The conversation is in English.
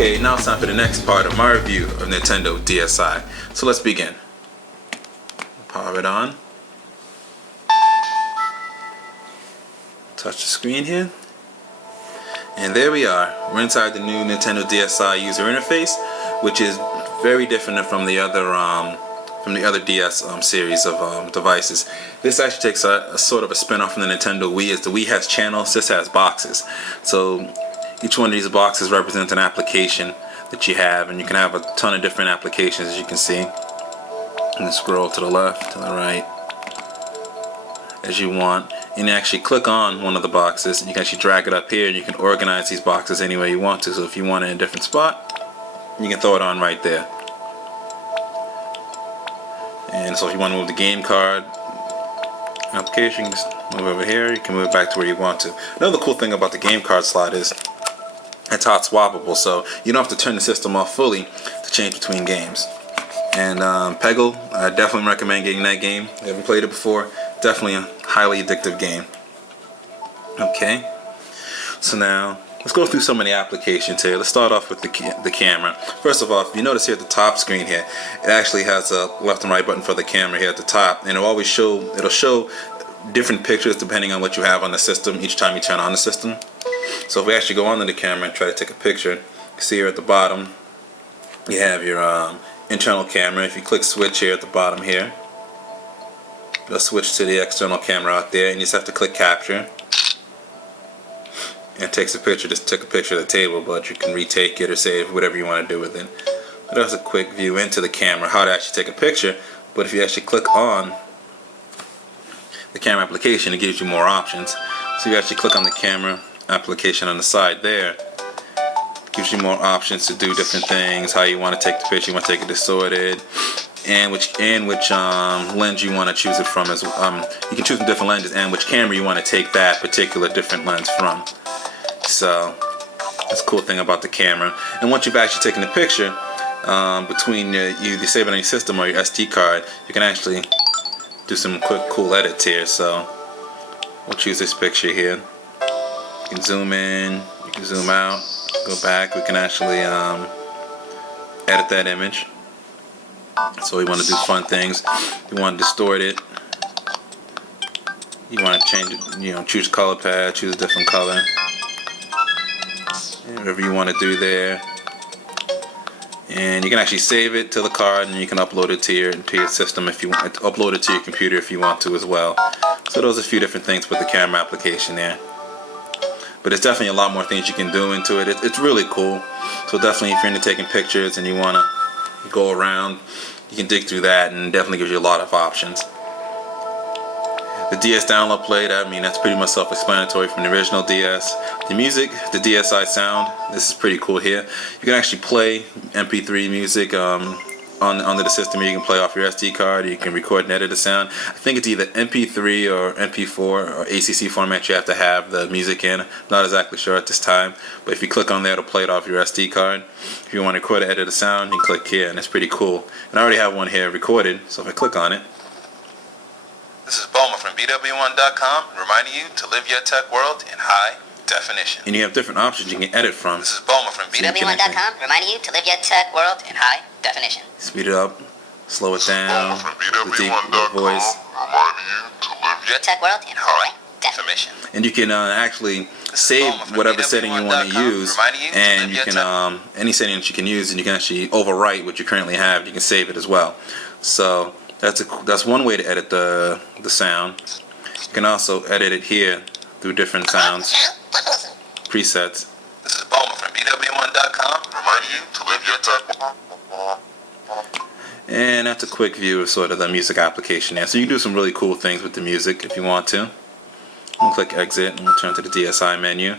Okay, now it's time for the next part of my review of Nintendo DSi. So let's begin. Power it on. Touch the screen here. And there we are. We're inside the new Nintendo DSi user interface, which is very different from the other DS series of devices. This actually takes a sort of a spin-off from the Nintendo Wii, as the Wii has channels, this has boxes. So each one of these boxes represents an application that you have, and you can have a ton of different applications, as you can see. And scroll to the left, to the right, as you want. And you actually click on one of the boxes, and you can actually drag it up here, and you can organize these boxes any way you want to. So if you want it in a different spot, you can throw it on right there. And so if you want to move the game card application, you can just move over here. You can move it back to where you want to. Another cool thing about the game card slot is it's hot swappable, so you don't have to turn the system off fully to change between games. And Peggle, I definitely recommend getting that game. If you haven't played it before, definitely a highly addictive game. Okay, so now let's go through some of the applications here. Let's start off with the camera. First of all, if you notice here at the top screen here, it actually has a left and right button for the camera here at the top, and it'll show different pictures depending on what you have on the system each time you turn on the system. So if we actually go onto the camera and try to take a picture, you see here at the bottom you have your internal camera. If you click switch here at the bottom here, it'll switch to the external camera out there, and you just have to click capture. And it takes a picture. Just took a picture of the table, but you can retake it or save whatever you want to do with it. But that's a quick view into the camera, how to actually take a picture. But if you actually click on the camera application, it gives you more options. So you actually click on the camera application on the side there. It gives you more options to do different things, how you want to take the picture. You want to take it distorted, and which lens you want to choose it from. As you can choose from different lenses, and which camera you want to take that particular different lens from. So that's a cool thing about the camera. And once you've actually taken the picture, between you either save it on your system or your SD card, you can actually do some quick cool edits here. So we'll choose this picture here. You can zoom in, you can zoom out, go back. We can actually edit that image. So we want to do fun things. You want to distort it. You want to change it, choose color pad, choose a different color. Whatever you want to do there. And you can actually save it to the card, and you can upload it to your system if you want. Upload it to your computer if you want to as well. So those are a few different things with the camera application there. But there's definitely a lot more things you can do into it. It's really cool. So definitely, if you're into taking pictures and you want to go around, you can dig through that, and it definitely gives you a lot of options. The DS download play, that's pretty much self-explanatory from the original DS. The music, the DSi sound, this is pretty cool here. You can actually play MP3 music onto the system. You can play off your SD card, or you can record and edit the sound. I think it's either MP3 or MP4 or ACC format you have to have the music in. I'm not exactly sure at this time, but if you click on there, it'll play it off your SD card. If you want to record or edit the sound, you can click here, and it's pretty cool. And I already have one here recorded, so if I click on it. This is BWOne from BWOne.com, reminding you to live your tech world in high definition. And you have different options you can edit from. This is BWOne from BWOne.com, reminding you to live your tech world in high definition. Speed it up, slow it down, the deep voice. Reminding you to live your tech world in high definition. And you can actually save whatever setting you want to use, and you can any setting that you can use, and you can actually overwrite what you currently have. You can save it as well. So that's one way to edit the sound. You can also edit it here through different sounds, presets. This is BWOne from BWOne.com, reminding you to live your tech. And that's a quick view of sort of the music application there. So you can do some really cool things with the music if you want to. We'll click exit, and we'll turn to the DSi menu.